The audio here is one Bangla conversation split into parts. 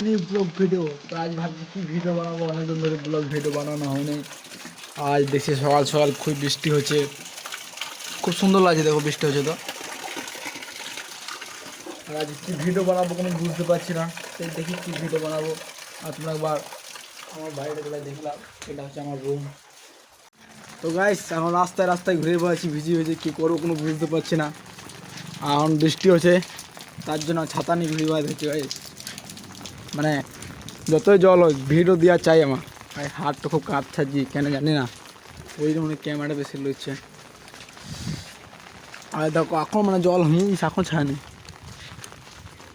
ব্লগ ভিডিও তো আজ ভাবছি কি ভিডিও বানাবো, অনেকদিন ধরে ব্লগ ভিডিও বানানো হয়নি। আজ দেখছি সকাল সকাল খুব বৃষ্টি হচ্ছে, খুব সুন্দর লাগছে, দেখো বৃষ্টি হচ্ছে। তো আর আজ কী ভিডিও বানাবো কোনো বুঝতে পারছি না, তাই দেখি কী ভিডিও বানাবো। আর তোমরা একবার আমার বাইরে গেলে দেখলাম, এটা হচ্ছে আমার রুম। তো গাইস এখন রাস্তায় রাস্তায় ঘুরে বেড়াচ্ছি, ভিজি ভিজি কী করবো কোনো বুঝতে পারছি না। আর এখন বৃষ্টি হচ্ছে, তার জন্য ছাতা নিয়ে ঘুরে বেড়াচ্ছি গাইস। মানে যতই জল হয় ভিডিও দেওয়া চাই আমার, আর হাতটা খুব কাঁপছে কেন জানি না, ওই জন্য ক্যামেরা বেশি লুচ্ছে। আর দেখো এখন মানে জল হয়নি, এখন ছাড়েনি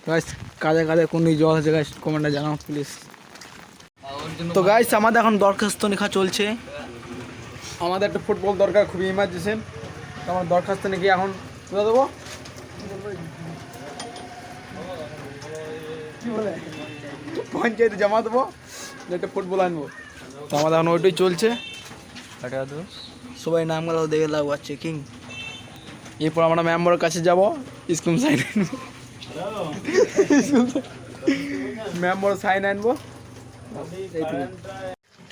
গাইস। কাজে কাজে কোন জল আছে গাইস, কমেন্টে জানাও প্লিজ। তো গাইস আমাদের এখন দরখাস্ত লেখা চলছে, আমাদের একটা ফুটবল দরকার, খুবই ইমার্জেন্সি। তো আমার দরখাস্ত লিখে এখন কোথায় দেবো, কী বলে পঞ্চায়েতে জমা দেবো, একটা ফুটবল আনবো। তো আমাদের এখন ওইটাই চলছে, সবাই নামগুলো দেখে লাগবো চেকিং। এরপর আমরা মেম্বারের কাছে যাবো, স্কুল সাইন আনবো, মেম্বার সাইন আনবো।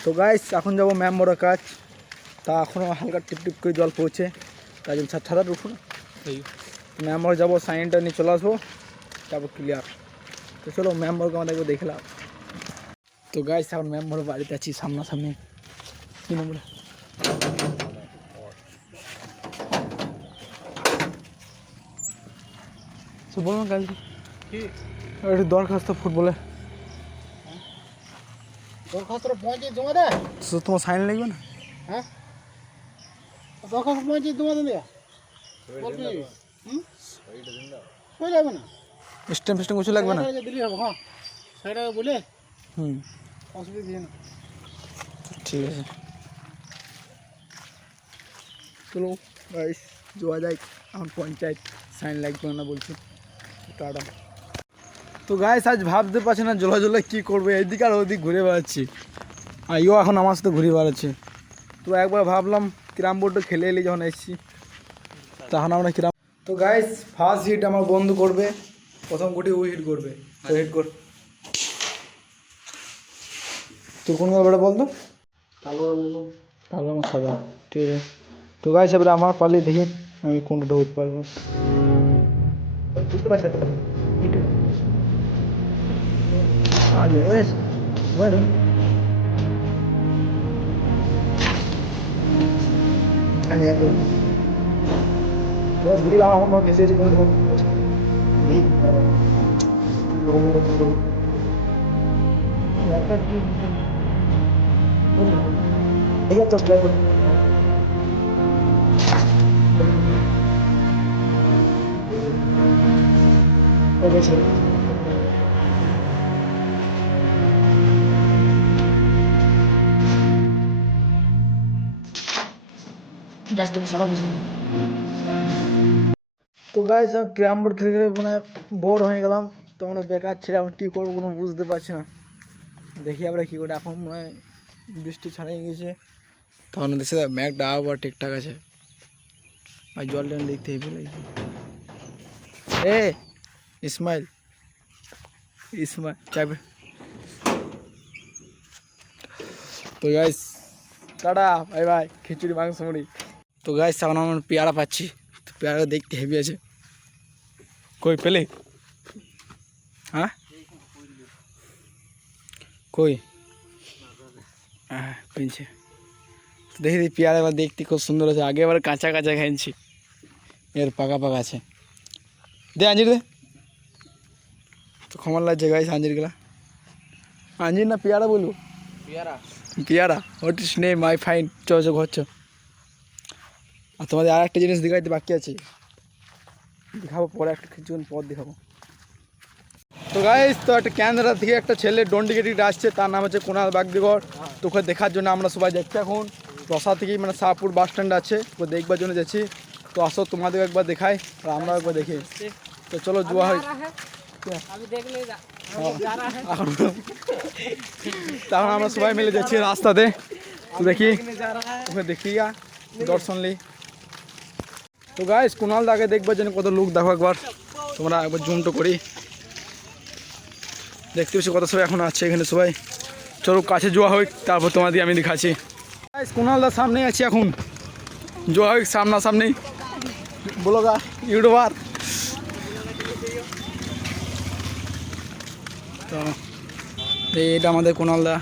তো গাইস এখন যাবো মেম্বারের কাজ, তা এখনও হালকা টিপ টিপ করে জল পড়ছে, তাই জন্য ছাড়া উঠো না। মেম্বার যাবো, সাইনটা নিয়ে চলে আসবো, তারপর ক্লিয়ার। তো চলো মেম্বারকে আমাদেরকে দেখলাম। তো গাইস এখন মেম্বার বাড়িতে আছি সামনাসামনি। কি নম্বর তো বলো না কালকে একটু দরখাস্ত ফুটবলে, দরখাস্তটা পৌঁছে জমা দেয়। তোমার সাইন লাগবে না? হ্যাঁ, দরখাস্ত পৌঁছে জমা দিলে বলবি সই লাগবে না, স্ট্যাম্প ফিস্ট্যাম্প কিছু লাগবে না? দিলি হবে। হ্যাঁ, সেটা বলে হুম, অসুবিধা দিয়ে না। ঠিক আছে চলো গাইস যাওয়া যায়। এখন পঞ্চায়েত সাইন লাগবে না বলছি, টাটা। তো গাইস আজ ভাবতে পারছি না জলা জলা কী করবে, এইদিক আর ওইদিক ঘুরে বেড়াচ্ছি, আর ইও এখন আমার সাথে ঘুরে বেড়াচ্ছে। তো একবার ভাবলাম ক্যারাম বোর্ডটা খেলে এলি যখন এসেছি, তখন আমরা ক্যারাম। তো গাইস ফার্স্ট হিট আমার বন্ধু করবে, প্রথম গুটি ও হিট করবে। তো হিট কর, তোর কোন ব্যাপারে বলতো? কালো আমার সাদা, ঠিক আছে। তো গাইস এবারে আমার পারলে দেখি আমি কোনটা ঢুকতে পারবো। Bueno. Vamos beri lah mau message ko. Iya to driver. Okay sir. তো গাইস ক্যারাম বোর্ড খেলে খেলে মানে বোর হয়ে গেলাম, তো মানে বেকার ছেড়ে আমি কী করবো কোনো বুঝতে পারছি না। দেখি আমরা কী করে, এখন মানে বৃষ্টি ছাড়িয়ে গেছে, তখন দেখছি ম্যাগটা আবার ঠিকঠাক আছে, আর জলটা দেখতে হেভি লাগছে। এ ইসমাইল চাপে। তো গাইস টাটা বাই বাই, খিচুড়ি মাংস মুড়ি। তো গাইস এখন আমরা পেয়ারা পাচ্ছি, তো পেয়ারা দেখতে হেভি আছে। কই পেলে? হ্যাঁ কই? হ্যাঁ পেয়েছে। দেখি পেয়ারা এবার দেখতে খুব সুন্দর আছে, আগে এবার কাঁচা কাঁচা খেয়েছি, এর পাকা পাকা আছে। দে আঞ্জির দে, তো ক্ষমার লাগছে গাইস আঞ্জিরগুলা। আঞ্জির না পেয়ারা বলবো? পেয়ারা what is name my fine. চো ঘর চো। আর তোমাদের আর একটা জিনিস দেখাইতে বাকি আছে, দেখাবো পরে, একটা কিছুক্ষণ পর দেখাবো। তো গাইস তো একটা ক্যামেরা থেকে একটা ছেলে ডন্ডিকেটিট আসছে, তার নাম হচ্ছে কুণাল বাগদিগর। তো ওকে দেখার জন্য আমরা সবাই যাচ্ছি এখন রসা থেকে, মানে শাহপুর বাস স্ট্যান্ড আছে, ওকে দেখবার জন্য যাচ্ছি। তো আসো তোমাদের একবার দেখাই আর আমরাও একবার দেখি। তো চলো জুয়া হয় তখন আমরা সবাই মিলে যাচ্ছি রাস্তাতে, তো দেখি ওকে দেখিয়া দর্শন লি। তো গাইস কুণাল দাকে দেখবার জন্য কত লোক দেখো একবার তোমরা, একবার জুম তো করি। দেখতে পাচ্ছি কত সবাই এখন আছে এখানে সবাই। চলো কাছে জোয়া হোক, তারপর তোমাদের আমি দেখাচ্ছি। কুণালদার সামনে আছি এখন, জোয়া হোক সামনাসামনি, ব্লগার ইউটিউবার। তো এটা আমাদের কুণালদা।